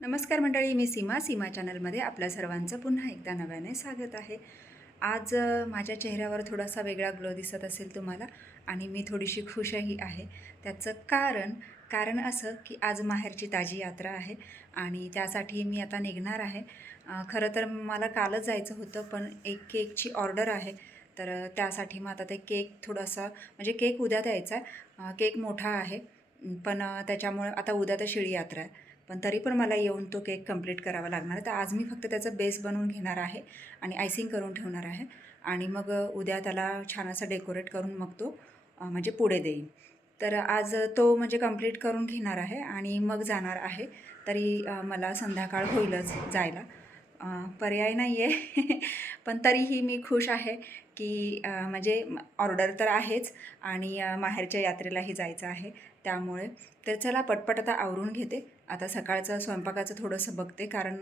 नमस्कार मंडळी मी सीमा. सीमा चॅनलमध्ये आपल्या सर्वांचं पुन्हा एकदा नव्याने स्वागत आहे. आज माझ्या चेहऱ्यावर थोडासा वेगळा ग्लो दिसत असेल तुम्हाला आणि मी थोडीशी खुशही आहे. त्याचं कारण कारण असं की आज माहेरची ताजी यात्रा आहे आणि त्यासाठी मी आता निघणार आहे. खरं तर मला कालच जायचं होतं पण एक केकची ऑर्डर आहे. तर त्यासाठी मग आता ते केक थोडासा म्हणजे केक उद्या द्यायचा आहे. केक मोठा आहे. पण त्याच्यामुळे आता उद्या तर शिळी यात्रा आहे. पण तरी पण मला येऊन तो केक कंप्लीट करावा लागणार आहे. तर आज मी फक्त त्याचं बेस बनवून घेणार आहे आणि आयसिंग करून ठेवणार आहे. आणि मग उद्या त्याला छान असं डेकोरेट करून मग तो म्हणजे पुढे देईन. तर आज तो म्हणजे कंप्लीट करून घेणार आहे आणि मग जाणार आहे. तरी मला संध्याकाळ होईलच जायला. पर्याय नाही आहे पण तरीही मी खुश आहे की म्हणजे ऑर्डर तर आहेच आणि माहेरच्या यात्रेलाही जायचं आहे. त्यामुळे. तर चला पटपट आता आवरून घेते. आता सकाळचं स्वयंपाकाचं थोडंसं बघते कारण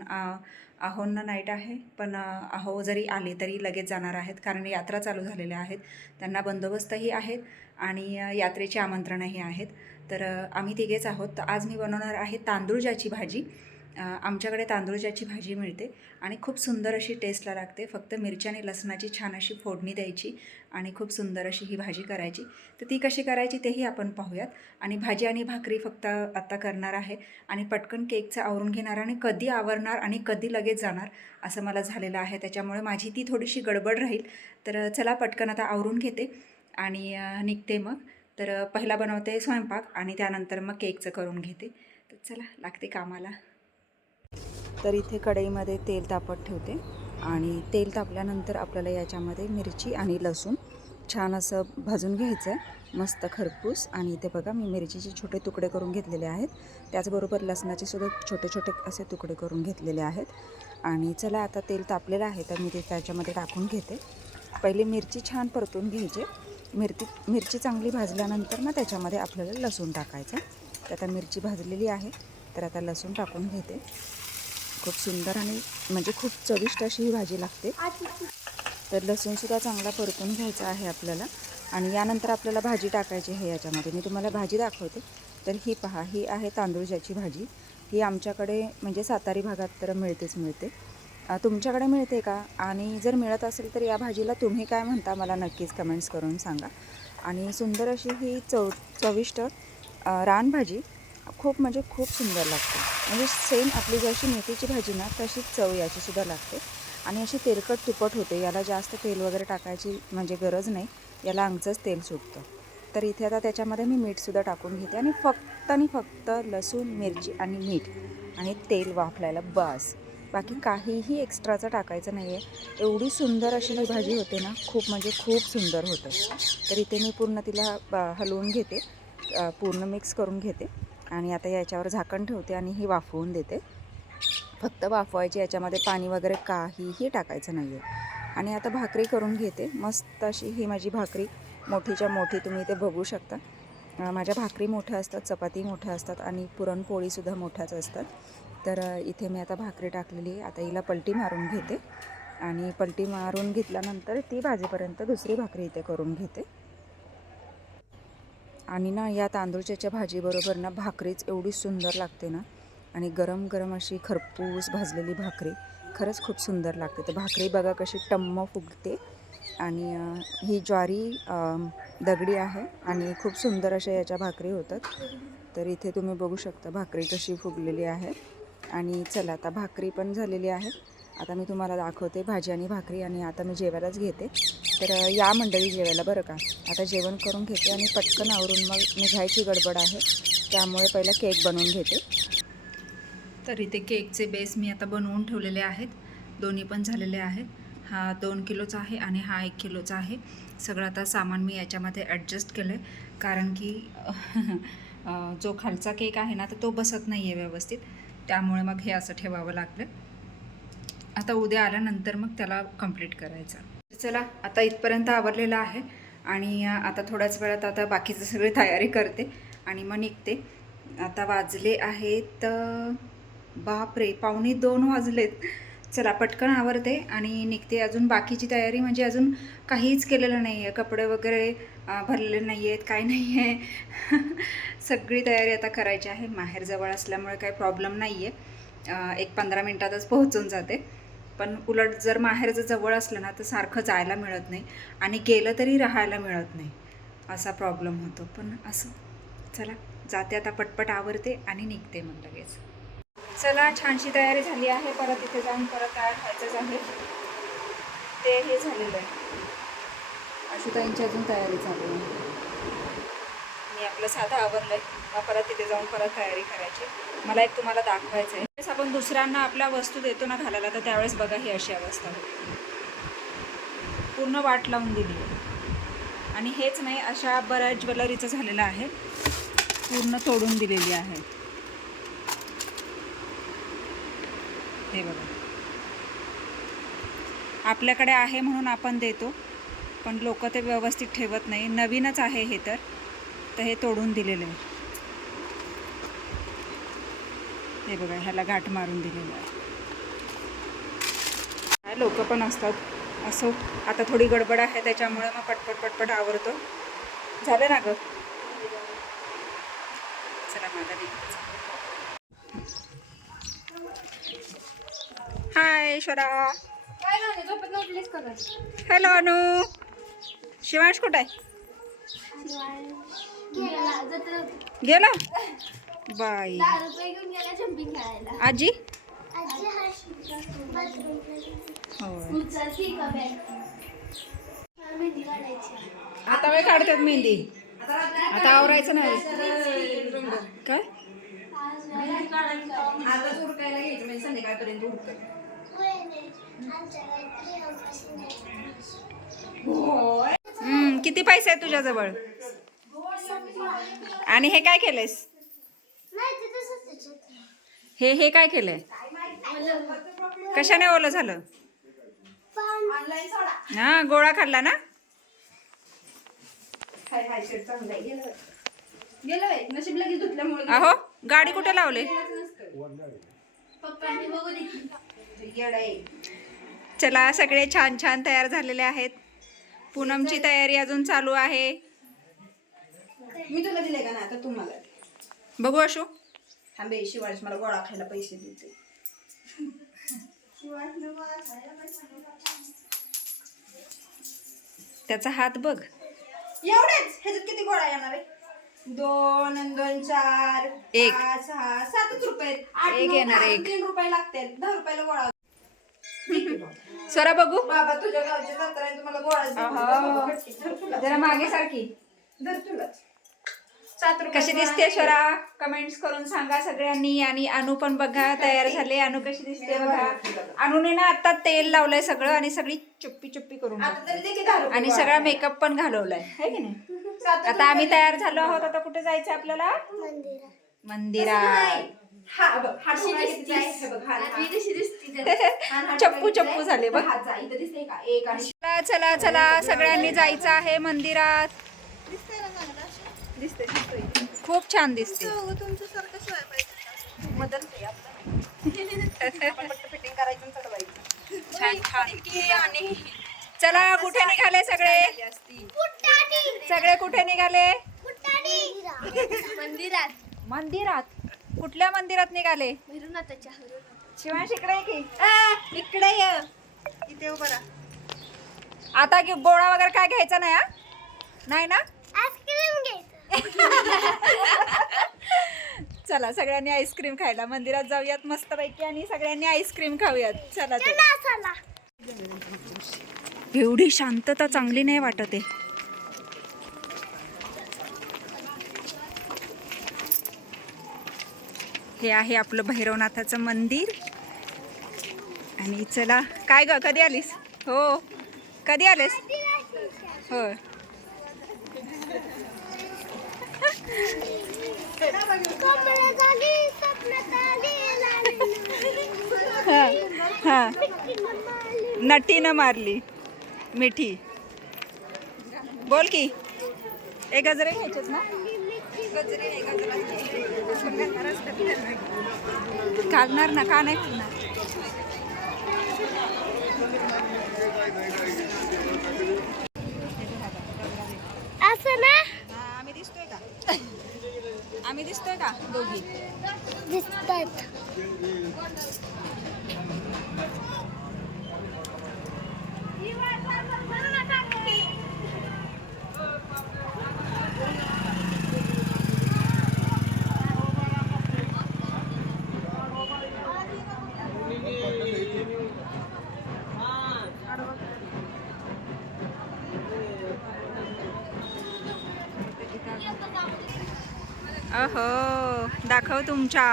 आहोंना नाईट आहे. पण अहो आहो जरी आले तरी लगेच जाणार आहेत कारण यात्रा चालू झालेल्या आहेत. त्यांना बंदोबस्तही आहेत आणि यात्रेची आमंत्रणही आहेत. तर आम्ही तिघेच आहोत. तर आज मी बनवणार आहे तांदूळजाची भाजी. आमच्याकडे तांदूळजाची भाजी मिळते आणि खूप सुंदर अशी टेस्टला लागते. फक्त मिरची आणि लसणाची छान अशी फोडणी द्यायची आणि खूप सुंदर अशी ही भाजी करायची. तर ती कशी करायची तेही आपण पाहूयात. आणि भाजी आणि भाकरी फक्त आत्ता करणार आहे आणि पटकन केकचं आवरून घेणार आणि कधी आवरणार आणि कधी लगेच जाणार असं मला झालेलं आहे. त्याच्यामुळे माझी ती थोडीशी गडबड राहील. तर चला पटकन आता आवरून घेते आणि निघते मग. तर पहिला बनवते स्वयंपाक आणि त्यानंतर मग केकचं करून घेते. तर चला लागते कामाला. तर इथे कढईमध्ये तेल तापत ठेवते. आणि तेल तापल्यानंतर आपल्याला याच्यामध्ये मिरची आणि लसूण छान असं भाजून घ्यायचं आहे मस्त खरपूस. आणि इथे बघा मी मिरचीचे छोटे तुकडे करून घेतलेले आहेत. त्याचबरोबर लसणाचे सुद्धा छोटे छोटे असे तुकडे करून घेतलेले आहेत. आणि चला आता तेल तापलेलं आहे तर मी ते त्याच्यामध्ये टाकून घेते. पहिले मिरची छान परतून घ्यायची. मिरची मिरची चांगली भाजल्यानंतर ना त्याच्यामध्ये आपल्याला लसूण टाकायचं तर आता मिरची भाजलेली आहे. तर आता लसूण टाकून घेते. खूप सुंदर आणि म्हणजे खूप चविष्ट अशी ही भाजी लागते. तर लसूणसुद्धा चांगला परतून घ्यायचा आहे आपल्याला. आणि यानंतर आपल्याला भाजी टाकायची आहे याच्यामध्ये. मी तुम्हाला भाजी दाखवते. तर ही पहा ही आहे तांदूळजाची भाजी. ही आमच्याकडे म्हणजे सातारी भागात तर मिळतेच मिळते. तुमच्याकडे मिळते का? आणि जर मिळत असेल तर या भाजीला तुम्ही काय म्हणता मला नक्कीच कमेंट्स करून सांगा. आणि सुंदर अशी ही चव चविष्ट रानभाजी खूप म्हणजे खूप सुंदर लागते. म्हणजे सेम आपली जशी मेथीची भाजी ना तशीच चव याचीसुद्धा लागते. आणि अशी तेलकट तुपट होते याला जास्त तेल वगैरे टाकायची म्हणजे गरज नाही. याला अंगचंच तेल सुटतं. तर इथे आता त्याच्यामध्ये मी मीठसुद्धा टाकून घेते. आणि फक्त आणि फक्त लसूण मिरची आणि मीठ आणि तेल वाफलायला बस. बाकी काहीही एक्स्ट्राचं टाकायचं नाही आहे एवढी सुंदर अशी ही भाजी होते ना खूप म्हणजे खूप सुंदर होतं. तर इथे मी पूर्ण तिला हलवून घेते. पूर्ण मिक्स करून घेते. आणि आता याच्यावर झाकण ठेवते आणि ही वाफवून देते. फक्त वाफवायची याच्यामध्ये पाणी वगैरे काहीही टाकायचं नाही आहे आणि आता भाकरी करून घेते. मस्त अशी ही माझी भाकरी मोठीच्या मोठी तुम्ही इथे बघू शकता. माझ्या भाकरी मोठ्या असतात चपाती मोठ्या असतात आणि पुरणपोळीसुद्धा मोठ्याच असतात. तर इथे मी आता भाकरी टाकलेली आहे. आता हिला पलटी मारून घेते. आणि पलटी मारून घेतल्यानंतर ती भाजीपर्यंत दुसरी भाकरी इथे करून घेते. आणि ना या तांदूळच्याच्या भाजीबरोबर ना भाकरीच एवढी सुंदर लागते ना. आणि गरम गरम अशी खरपूस भाजलेली भाकरी खरंच खूप सुंदर लागते. तर भाकरी बघा कशी टम्म फुगते. आणि ही ज्वारी दगडी आहे आणि खूप सुंदर अशा याच्या भाकरी होतात. तर इथे तुम्ही बघू शकता भाकरी कशी फुगलेली आहे. आणि चला आता भाकरी पण झालेली आहे. आता मी तुम्हाला दाखवते भाजी आणि भाकरी आणि आता मी जेवायलाच घेते. तर या मंडळी जेवायला बरं का? आता जेवण करून घेते आणि पटकन आवरून मग निघायची गडबड आहे. त्यामुळे पहिला केक बनवून घेते. तर इथे केकचे बेस मी आता बनवून ठेवलेले आहेत. दोन्ही पण झालेले आहेत. हा दोन किलोचा आहे आणि हा एक किलोचा आहे. सगळं आता सामान मी याच्यामध्ये ॲडजस्ट केलं आहे कारण की जो खालचा केक आहे ना तर तो बसत नाही आहे व्यवस्थित. त्यामुळे मग हे असं ठेवावं लागलं. आता उद्या आल्यानंतर मग त्याला कंप्लीट करायचं. चला आता इथपर्यंत आवरलेलं आहे आणि आता थोड्याच वेळात आता बाकीचं सगळी तयारी करते आणि मग निघते. आता वाजले आहेत बापरे पावणे दोन वाजलेत. चला पटकन आवरते आणि निघते. अजून बाकीची तयारी म्हणजे अजून काहीच केलेलं नाही आहे कपडे वगैरे भरलेले नाही आहेत काही नाही आहे सगळी तयारी आता करायची आहे. माहेर जवळ असल्यामुळे काही प्रॉब्लेम नाही आहे एक पंधरा मिनटातच पोहोचून जाते. पण उलट जर माहेरचं जर जवळ असलं ना तर सारखं जायला मिळत नाही आणि गेलं तरी राहायला मिळत नाही. असा प्रॉब्लेम होतो. पण असं चला जाते आता पटपट आवरते आणि निघते मग लगेच. चला छानशी तयारी झाली आहे. परत इथे जाऊन परत तयार व्हायचंच आहे. ते हे झालेलं आहे. आशुताईंची अजून तयारी चालू आहे. मी आपलं साधं आवरलंय. मग परत तिथे जाऊन परत तयारी करायची. मला एक तुम्हाला दाखवायचं आहे आपण दुसऱ्यांना आपल्या वस्तू देतो ना घालायला तर त्यावेळेस बघा ही अशी अवस्था होती. पूर्ण वाट लावून दिली. आहे आणि हेच नाही अशा बऱ्याच ज्वेलरीचं झालेलं आहे. पूर्ण तोडून दिलेली आहे. हे बघा. आपल्याकडे आहे म्हणून आपण देतो पण लोक ते व्यवस्थित ठेवत नाही. नवीनच आहे हे तर. तर हे तोडून दिलेलं आहे. हे बघा ह्याला गाठ मारून दिलेलं आहे. काय लोक पण असतात. असो आता थोडी गडबड आहे त्याच्यामुळे मग पटपट पटपट आवरतो. झालं ना ग? चला माझा हाय ईश्वरा? हॅलो अनु. शिवांश कुठं आहे? गेला? बाय आजी? आता वेळ काढतात मेहंदी. आता आवरायचं नाही. काय? किती पैसे आहे तुझ्याजवळ? आणि हे काय केलंयस? हे हे काय केलंय? कशाने ओलं झालं? हा गोळा खाल्ला ना? हाय हाय शर्ट चांगला आहे गेलं. गेलं बाई नशीब लगेच धुतल्यामुळे अहो गाडी कुठे लावले? पप्पांनी बघू दे येड आहे. चला सगळे छान छान तयार झालेले आहेत. पूनमची तयारी अजून चालू आहे. मी तुला दिले का ना आता तू मला दे. बघू अशू. थांबे शिवाळीस मला गोळा खायला पैसे देते. त्याचा हात बघ. एवढेच? ह्याच्यात किती गोळा येणार आहे? दोन आणि दोन चार एक. पाच सहा सातच रुपये आठ, एक नऊ, येणार, दहा, एक. तीन रुपये लागते दहा रुपयाला गोळा ठीक आहे बाबा. स्वरा बघू. बाबा तुझ्या गावची जत्रा आहे तुम्हाला गोळा अहो. जरा मागे सारखी धर तुलाच. सात रुपये कशी दिसते स्वरा कमेंट्स करून सांगा सगळ्यांनी. आणि अनु पण बघा तयार झाले. अनु कशी दिसते बघा अनुने ना आता तेल लावलंय सगळं आणि सगळी चुप्पी चुप्पी करून आणि गोळा. सगळा मेकअप पण घालवलाय. है की नाही? आता आम्ही तयार झालो आहोत. आता कुठे जायचं आपल्याला? मंदिरात. चप्पू चप्पू झाले? बघ. हात जा, इथं दिसतंय का? एक आणि चला चला चला. सगळ्यांनी जायचं आहे मंदिरात. दिसतंय खूप छान दिसते बदलतंय आपलं. आपण फक्त फिटिंग करायचं आणि चढवायचं छान छान. चला कुठे निघाले सगळे? सगळे कुठे निघाले? मंदिरात. मंदिरात. कुठल्या मंदिरात निघाले? शिवांश इकडे की. इकडे ये. इथे उभं राहा. आता गी- गोळा वगैरे काय घ्यायचा नाही हा? नाही ना? चला सगळ्यांनी आईस्क्रीम खायला. मंदिरात जाऊयात मस्तपैकी आणि सगळ्यांनी आईस्क्रीम खाऊयात. चला तर. एवढी शांतता चांगली नाही वाटत आहे. हे आहे आपलं भैरवनाथाचं मंदिर. आणि चला काय ग कधी आलीस? हो कधी आलेस? हो हां हां. नटीनं मारली. मिठी. बोल की. एक गजरे घ्यायचेच ना? घालणार ना का नाही असं ना? आम्ही आम्ही दिसतोय का दोघी? दिसतात अहो दाखव तुमच्या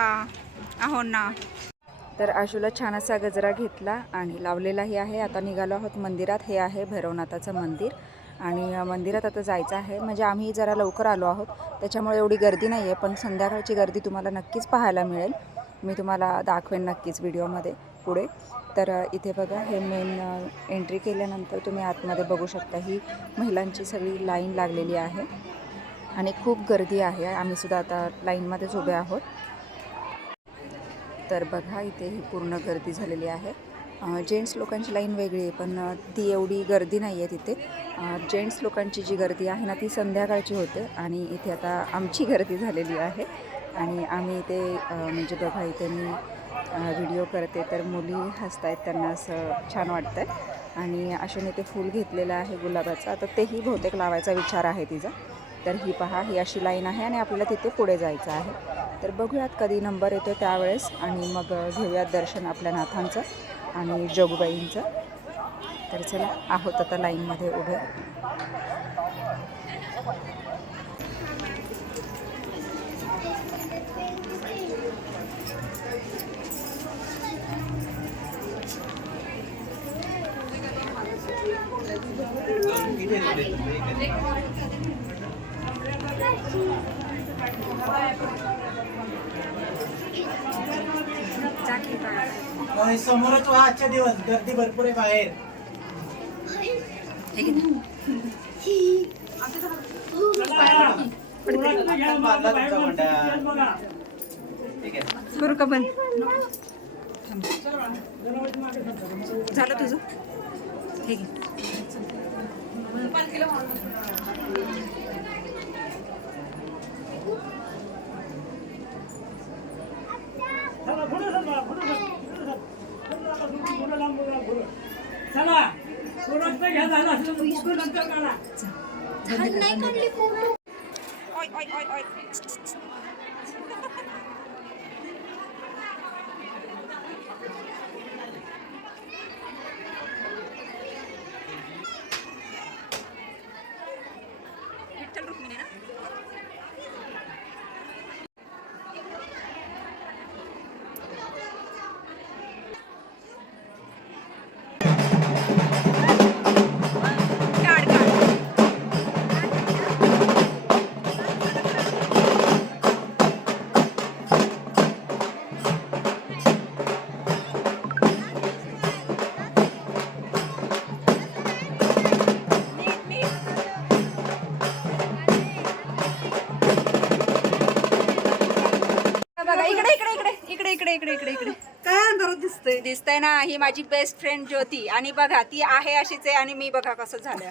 आहो ना तर आशूला छान असा गजरा घेतला आणि लावलेलाही आहे. आता निघालो आहोत मंदिरात. हे आहे भैरवनाथाचं मंदिर. आणि मंदिरात आता जायचं आहे. म्हणजे आम्ही जरा लवकर आलो आहोत. त्याच्यामुळे एवढी गर्दी नाही आहे पण संध्याकाळची गर्दी तुम्हाला नक्कीच पाहायला मिळेल. मी तुम्हाला दाखवेन नक्कीच व्हिडिओमध्ये पुढे. तर इथे बघा हे मेन एंट्री केल्यानंतर तुम्ही आतमध्ये बघू शकता ही महिलांची सगळी लाईन लागलेली आहे. आणि खूप गर्दी आहे. आम्हीसुद्धा आता लाईनमध्येच उभे आहोत. तर बघा इथे ही पूर्ण गर्दी झालेली आहे. जेंट्स लोकांची लाईन वेगळी आहे पण ती एवढी गर्दी नाही आहे तिथे जेंट्स लोकांची जी गर्दी आहे ना ती संध्याकाळची होते आणि इथे आता आमची गर्दी झालेली आहे. आणि आम्ही इथे म्हणजे बघा इथे मी व्हिडिओ करते तर मुली हसत आहेत त्यांना असं छान वाटतं आहे आणि अशाने ते फूल घेतलेलं आहे गुलाबाचं. आता तेही बहुतेक लावायचा विचार आहे तिचा. तर ही पहा ही अशी लाईन आहे आणि आपल्याला तिथे पुढे जायचं आहे. तर बघूयात कधी नंबर येतो त्यावेळेस. आणि मग घेऊयात दर्शन आपल्या नाथांचं आणि जोगबाईंचं. तर चला आहोत आता लाईनमध्ये उभे. समोरच व्हा आजच्या दिवस. गर्दी भरपूर आहे बाहेर. करू का बंद झालं तुझं? ठीक आहे चला. प्रोडक्ट घ्या झाला असेल नंतर काढा. नाही दिसतंय ना ही माझी बेस्ट फ्रेंड ज्योती. आणि बघा ती आहे अशीच आहे आणि मी बघा कसं झालं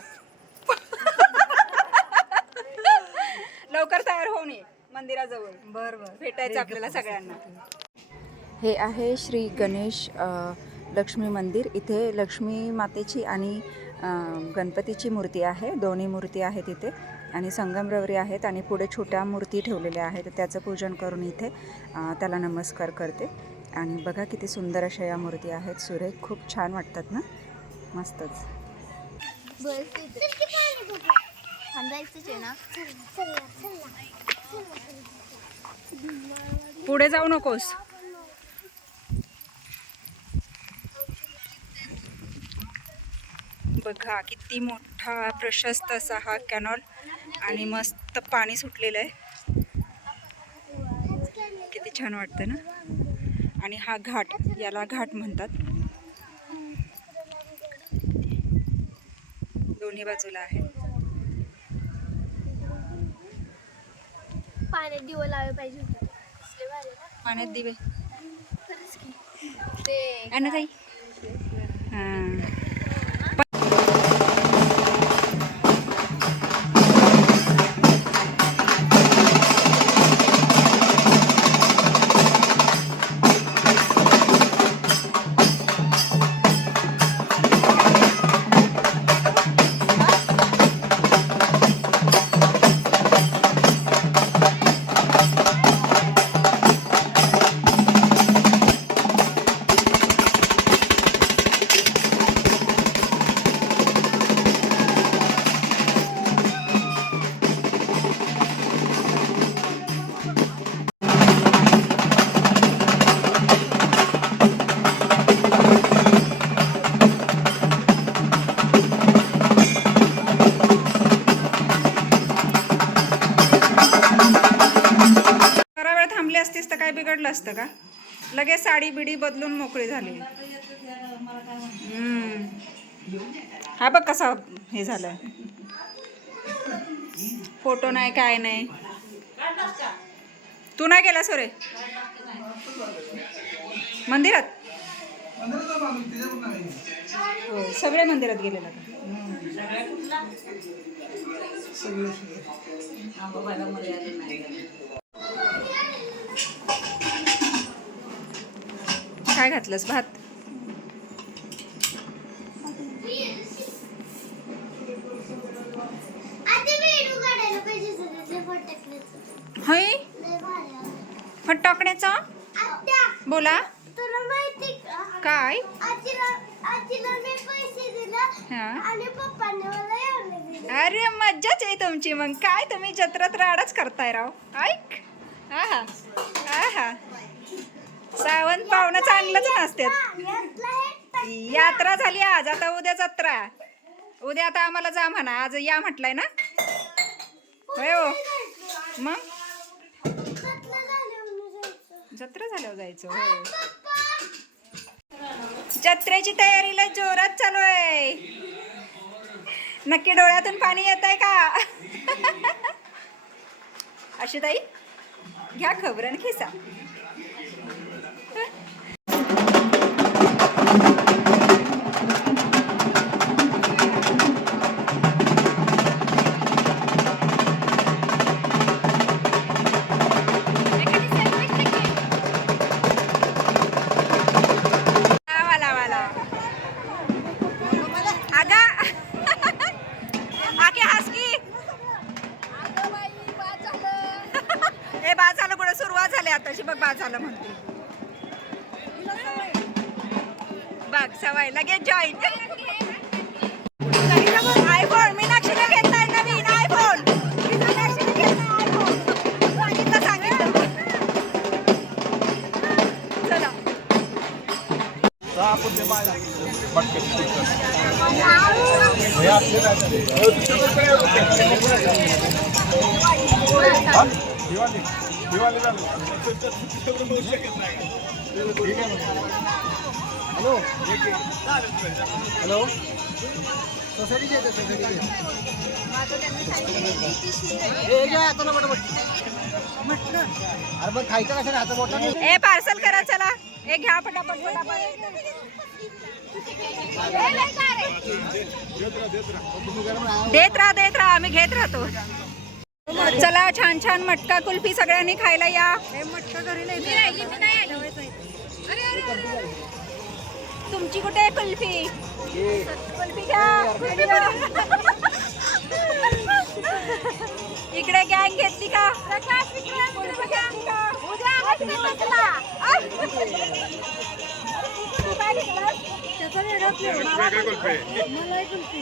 लवकर तयार होऊन ये मंदिराजवळ. बर बर भेटायचं आपल्याला सगळ्यांना. हे आहे श्री गणेश लक्ष्मी मंदिर. इथे लक्ष्मी मातेची आणि गणपतीची मूर्ती आहे. दोन्ही मूर्ती आहेत इथे. आणि संगमरवरी आहेत आणि पुढे छोट्या मूर्ती ठेवलेल्या आहेत. त्याचं पूजन करून इथे त्याला नमस्कार करते. आणि बघा किती सुंदर अशा या मूर्ती आहेत. सुरेख खूप छान वाटतात ना? मस्तच. पुढे जाऊ नकोस. बघा किती मोठा प्रशस्त असा हा कॅनॉल आणि मस्त पाणी सुटलेलं आहे. किती छान वाटतं ना? आणि हा घाट याला घाट म्हणतात. दोन्ही बाजूला आहे. पाण्यात दिवं लावायला पाहिजे पाण्यात दिवे. ते ताई साडी बिडी बदलून मोकळी झाली. हम्म. हा बघ कसा हे झालं फोटो नाही काय नाही. तू नाही गेला सोरे मंदिरात? हो सगळे मंदिरात गेलेला का? काय घातलंस? भात. हय? आत्या बोला. तुला माहिती का? काय? हा. अरे मज्जाच आहे तुमची. मग काय तुम्ही जत्रात राडच करताय राव? ऐक. आहा. आहा. सावंत पाहुणं चांगलंच नसतात यात्रा झाली आज आता उद्या जत्रा. उद्या आता आम्हाला जा म्हणा आज या म्हटलंय ना? होय हो. मग? जत्रा झाल्यावर जायचं होय. जत्रेची तयारीला जोरात चालू आहे. नक्की डोळ्यातून पाणी येत आहे का? अशी ताई घ्या खबरन खिसा. thank you. हॅलो? हॅलो? हे खायचं कसं हाता मोठा ए पार्सल करा चला. ए घ्या पटापट पटापट. देत राहा देत राहा. आम्ही घेत राहतो. चला छान छान मटका कुल्फी सगळ्यांनी खायला या. मटका घरी तुमची कुठे आहे कुल्फी? कुल्फी घ्या. इकडे गँग घेतली का? कुल्फी?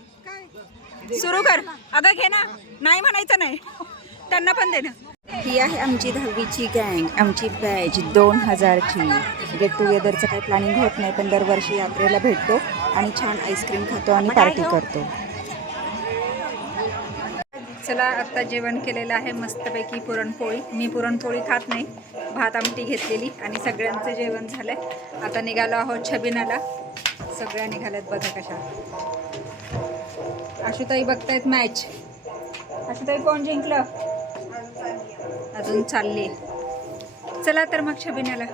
सुरू कर. अगं घे ना. नाही म्हणायचं नाही. त्यांना पण दे ना. ही आहे आमची दहावीची गँग आमची बॅच दोन हजारची गेट टुगेदरचं काही प्लॅनिंग होत नाही पण दरवर्षी यात्रेला भेटतो आणि छान आईस्क्रीम खातो आणि पार्टी करतो. चला आत्ता जेवण केलेलं आहे मस्तपैकी पुरणपोळी. मी पुरणपोळी खात नाही. भात आमटी घेतलेली आणि सगळ्यांचं जेवण झालंय. आता निघालो आहोत छबिनाला. सगळ्या निघाल्यात बघा कशा. आशुताई बघतायत मॅच आशुताई कोण जिंकलं? अजून चालली. चला तर मग छबिनाला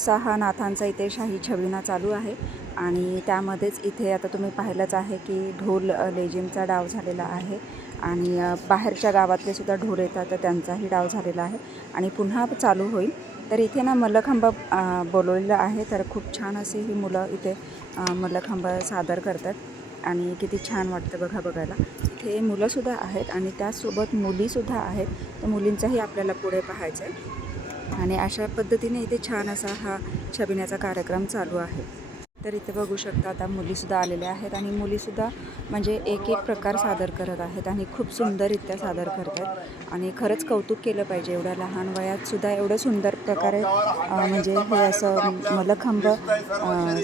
असा हा नाथांचा इथे शाही छबिना चालू आहे. आणि त्यामध्येच इथे आता तुम्ही पाहिलंच आहे की ढोल अ, लेझिमचा डाव झालेला आहे. आणि बाहेरच्या गावातले सुद्धा ढोल येतात तर त्यांचाही डाव झालेला आहे. आणि पुन्हा चालू होईल. तर इथे ना मल्लखांब बोलवलेलं आहे. तर खूप छान असे ही मुलं इथे मल्लखांबा मल्लखांब सादर करतात. आणि किती छान वाटतं बघा बघायला. इथे मुलंसुद्धा आहेत आणि त्याचसोबत मुलीसुद्धा आहेत. तर मुलींचाही आपल्याला पुढे पाहायचं आहे आणि अशा पद्धतीने इथे छान असा हा छबिण्याचा कार्यक्रम चालू आहे. तर इथे बघू शकता आता मुलीसुद्धा आलेल्या आहेत आणि मुलीसुद्धा म्हणजे एक एक प्रकार सादर करत आहेत आणि खूप सुंदररित्या सादर करत आहेत आणि खरंच कौतुक केलं पाहिजे एवढ्या लहान वयातसुद्धा एवढं सुंदर प्रकारे म्हणजे हे असं मलखांब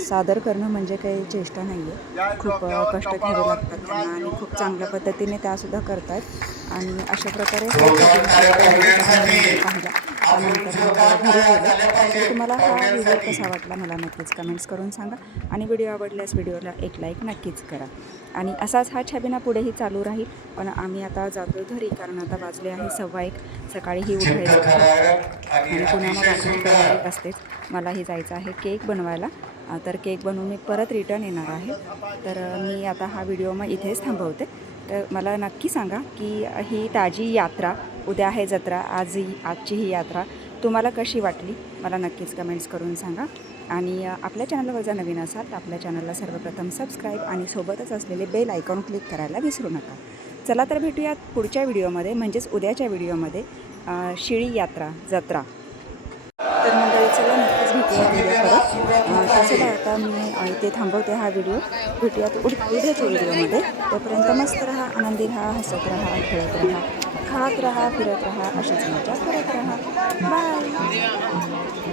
सादर करणं म्हणजे काही चेष्टा नाही आहे खूप कष्ट घ्यावे लागतात त्यांना आणि खूप चांगल्या पद्धतीने त्यासुद्धा करतात. आणि अशा प्रकारे पाहिला. तुम्हाला हा व्हिडिओ कसा वाटला मला नक्कीच कमेंट्स करून सांगा. आणि व्हिडिओ आवडल्यास व्हिडिओला एक लाईक नक्कीच करा. आणि असाच हा छबिना पुढेही चालू राहील. पण आम्ही आता जातो घरी कारण आता वाजले आहे सव्वा एक. सकाळीही उठायचं. आणि आपण करायची असतेच. मलाही जायचं आहे केक बनवायला. तर केक बनवून मी परत रिटर्न येणार आहे. तर मी आता हा व्हिडिओ मग इथेच थांबवते. तर मला नक्की सांगा की ही ताजी यात्रा उद्या आहे जत्रा आज ही आजची ही यात्रा तुम्हाला कशी वाटली? मला नक्कीच कमेंट्स करून सांगा. आणि आपल्या चॅनलवर जर नवीन असाल तर आपल्या चॅनलला सर्वप्रथम सबस्क्राईब आणि सोबतच असलेले बेल आयकॉन क्लिक करायला विसरू नका. चला तर भेटूयात पुढच्या व्हिडिओमध्ये म्हणजेच उद्याच्या व्हिडिओमध्ये शिळी यात्रा जत्रा. तर मंडळी चला नक्कीच भेटूया व्हिडिओ परत तर चला आता मी इथे थांबवते हा व्हिडिओ. भेटूयात उड उद्याच्या व्हिडिओमध्ये. तोपर्यंत मस्त राहा आनंदी राहा हसत राहा खेळत राहा खात राहा फिरत राहा अशीच मजा करत राहा. बाय